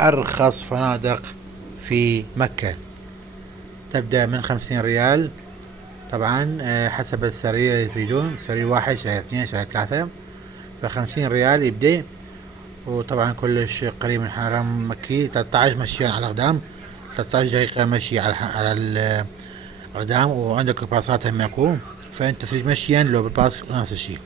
أرخص فنادق في مكة، تبدأ من 50 ريال. طبعا حسب السرية اللي تريدون، سرير واحد، سرير اثنين، سرير ثلاثة، ف50 ريال يبدأ. وطبعا كلش قريب من الحرم مكي، 13 مشيان على الأقدام، 13 دقيقة مشي على الأقدام. وعندك باصات هم يكون، فأنت تريد مشيا لو بالباص نفس الشي.